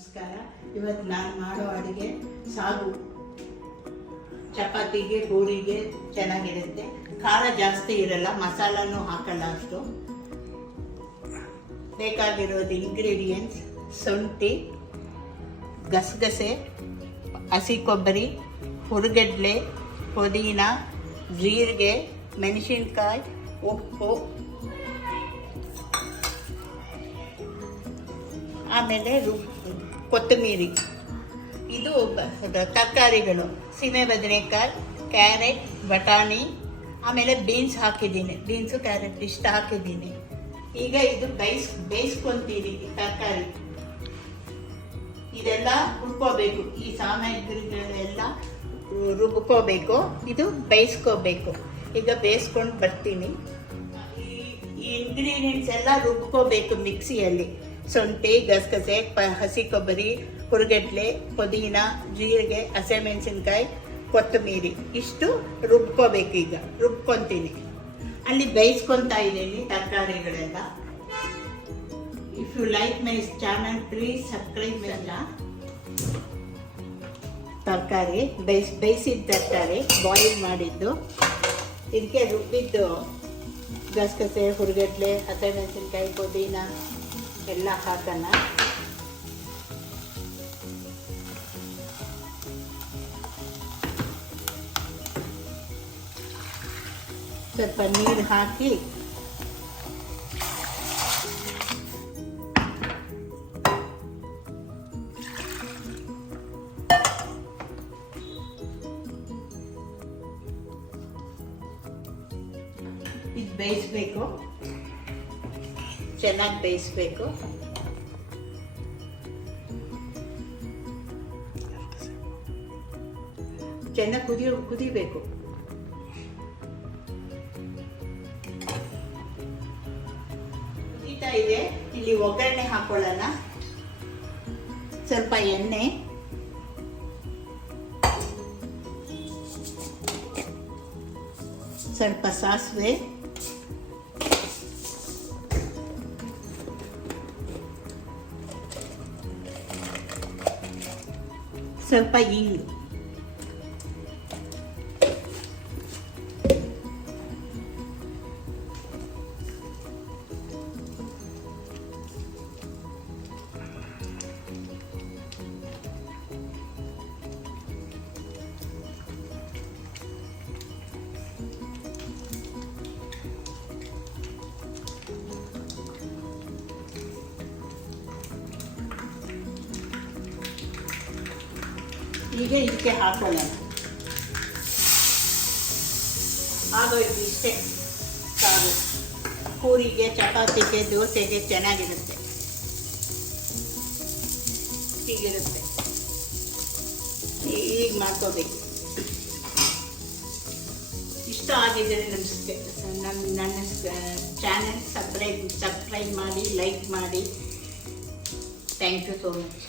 ನಮಸ್ಕಾರ. ಇವತ್ತು ನಾನು ಮಾಡೋ ಅಡುಗೆ ಸಾಗು. ಚಪಾತಿಗೆ ಪೂರಿಗೆ ಚೆನ್ನಾಗಿರುತ್ತೆ. ಖಾರ ಜಾಸ್ತಿ ಇರಲ್ಲ, ಮಸಾಲನೂ ಹಾಕಲ್ಲ ಅಷ್ಟು. ಬೇಕಾಗಿರೋದು ಇಂಗ್ರೀಡಿಯೆಂಟ್ಸ್: ಶುಂಠಿ, ಗಸಗಸೆ, ಹಸಿ ಕೊಬ್ಬರಿ, ಹುರಿಗಡ್ಲೆ, ಪುದೀನ, ಜೀರಿಗೆ, ಮೆಣಸಿನ್ಕಾಯಿ, ಉಪ್ಪು, ಆಮೇಲೆ ಕೊತ್ತಂಬರಿ. ಇದು ತರಕಾರಿಗಳು: ಸೀಮೆ ಬದನೆಕಾಯಿ, ಕ್ಯಾರೆಟ್, ಬಟಾಣಿ, ಆಮೇಲೆ ಬೀನ್ಸ್ ಹಾಕಿದ್ದೀನಿ. ಬೀನ್ಸು ಕ್ಯಾರೆಟ್ ಇಷ್ಟ ಹಾಕಿದ್ದೀನಿ. ಈಗ ಇದು ಬೇಯಿಸ್ಕೊಂತೀನಿ. ತರಕಾರಿ ಇದೆಲ್ಲ ರುಬ್ಕೋಬೇಕು. ಈ ಸಾಮಗ್ರಿಗಳೆಲ್ಲ ರುಬ್ಕೋಬೇಕು. ಇದು ಬೇಯಿಸ್ಕೋಬೇಕು. ಈಗ ಬೇಯಿಸ್ಕೊಂಡು ಬರ್ತೀನಿ. ಈ ಇಂಗ್ರೀಡಿಯೆಂಟ್ಸ್ ಎಲ್ಲ ರುಬ್ಕೋಬೇಕು ಮಿಕ್ಸಿಯಲ್ಲಿ. ಶುಂಠಿ, ಗಸಗಸೆ, ಹಸಿ ಕೊಬ್ಬರಿ, ಹುರಿಗಡ್ಲೆ, ಪುದೀನ, ಜೀರಿಗೆ, ಹಸಿಮೆಣಸಿನ್ಕಾಯಿ, ಕೊತ್ತಂಬರಿ ಇಷ್ಟು ರುಬ್ಕೋಬೇಕು. ಈಗ ರುಬ್ಕೊತೀನಿ. ಅಲ್ಲಿ ಬೇಯಿಸ್ಕೊತಾ ಇದ್ದೀನಿ ತರಕಾರಿಗಳೆಲ್ಲ. If you like my channel please subscribe. ಎಲ್ಲ ತರಕಾರಿ ಬೇಯಿಸಿದ ತರಕಾರಿ ಬಾಯ್ಲ್ ಮಾಡಿದ್ದು, ಇದಕ್ಕೆ ರುಬ್ಬಿದ್ದು ಗಸಗಸೆ, ಹುರಿಗಡ್ಲೆ, ಹಸಿಮೆಣಸಿನ್ಕಾಯಿ, ಪುದೀನ ಎಲ್ಲ ಹಾಕೋಣ. ಸ್ವಲ್ಪ ನೀರು ಹಾಕಿ ಇದು ಬೇಯಿಸ್ಬೇಕು. ಚೆನ್ನಾಗಿ ಬೇಯಿಸ್ಬೇಕು. ಚೆನ್ನಾಗಿ ಕುದಿಬೇಕು. ಕುದೀತಾ ಇದೆ. ಇಲ್ಲಿ ಒಗ್ಗರಣೆ ಹಾಕೊಳ್ಳೋಣ. ಸ್ವಲ್ಪ ಎಣ್ಣೆ, ಸ್ವಲ್ಪ ಸಾಸಿವೆ, ಸ್ವಲ್ಪ ಇಂಗು, ಈಗ ಇದಕ್ಕೆ ಹಾಕೊಳ್ಳೋಣ. ಆಗೋಯ್ತು. ಇಷ್ಟೇ ಸಾಗು. ಪೂರಿಗೆ, ಚಪಾತಿಗೆ, ದೋಸೆಗೆ ಚೆನ್ನಾಗಿರುತ್ತೆ. ಹೀಗಿರುತ್ತೆ. ಈಗ ಮಾಡ್ಕೋಬೇಕು. ಇಷ್ಟ ಆಗಿದ್ದರೆ ನನ್ನ ಚಾನೆಲ್ ಸಬ್ಸ್ಕ್ರೈಬ್ ಮಾಡಿ, ಲೈಕ್ ಮಾಡಿ. Thank you so much.